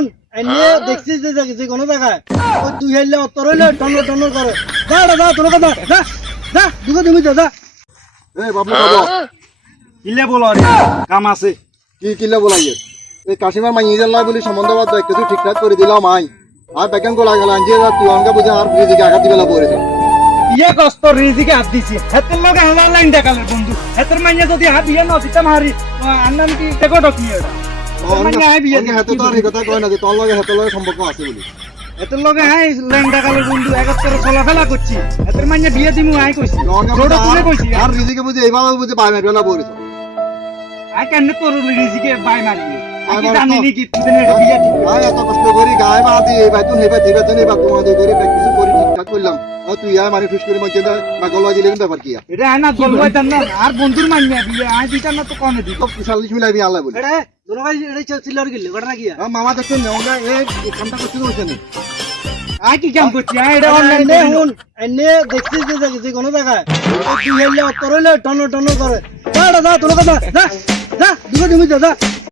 হুন এনে দেখছিস যে কোনো জায়গায় ওই তুই হেললে অত্তর হইলে টনর টনর করে যা তোর কথা যা যা দুটো তুমি যা এই বাবু বাবু কিলে বলো কাম আছে কি কিল্লা বলাইয়ে এই কাশিমার মাই ইজাল্লা বলি সম্বন্ধবাদ কিছু ঠিকঠাক করে দিলাম আই আর বেকান গোলা গেল আনজে তুই অঙ্কা বুঝে আর রিজিকে আঘাত দিবেলা পড়েছ ইয়ে কষ্ট রিজিকে হাত দিছি হেতের লগে হালা লাইন দেখালের বন্ধু হেতের মাইয়া যদি হাত দিয়ে ন দিতাম হারি আন্নান কি দেখো কি এটা মাইয়া আই বিয়ে হেতে তো আর এই কথা কয় না যে তোর লগে হেতের লগে সম্পর্ক আছে বলি হেতের লগে হাই লাইন দেখালের বন্ধু একত্রে চলাফেরা করছি হেতের মাইয়া বিয়ে দিমু আই কইছি ছোট তুলে কইছি আর রিজিকে বুঝে এইভাবে বুঝে পায় মেরবেলা পড়েছ আই কেন তোর রিজিকে বাই মারবি আমি জানি নি কি তুই বিয়ে ঠিক আয় এত কষ্ট করি গায়ে মা দিয়ে এই বাইতুন হেবা থেবা তুই বা তোমাদের করি কিছু করি ঠিকঠাক করলাম তুই আর মানে ঠুস করে মধ্যে না গলা দিলেন ব্যাপার কি এটা না গলবাই দেন না আর বন্ধুর মাইয়া বিয়ে আই দিতাম না তো কমে দিব 40 মিলাবি আল্লাহ বলি এটা দুলাভাই এটা চিল্লার গিলে ঘটনা কি মামা দেখতে নেওয়া এই কামটা করতে হইছে না আই কি কাম করছি আই এটা অনলাইনে হুন এনে দেখছিস যে কোনো জায়গায় ওই তুই হেললে অত্তর হইলে টনর টনর করে যা তোর কথা যা দুটো তুমি যা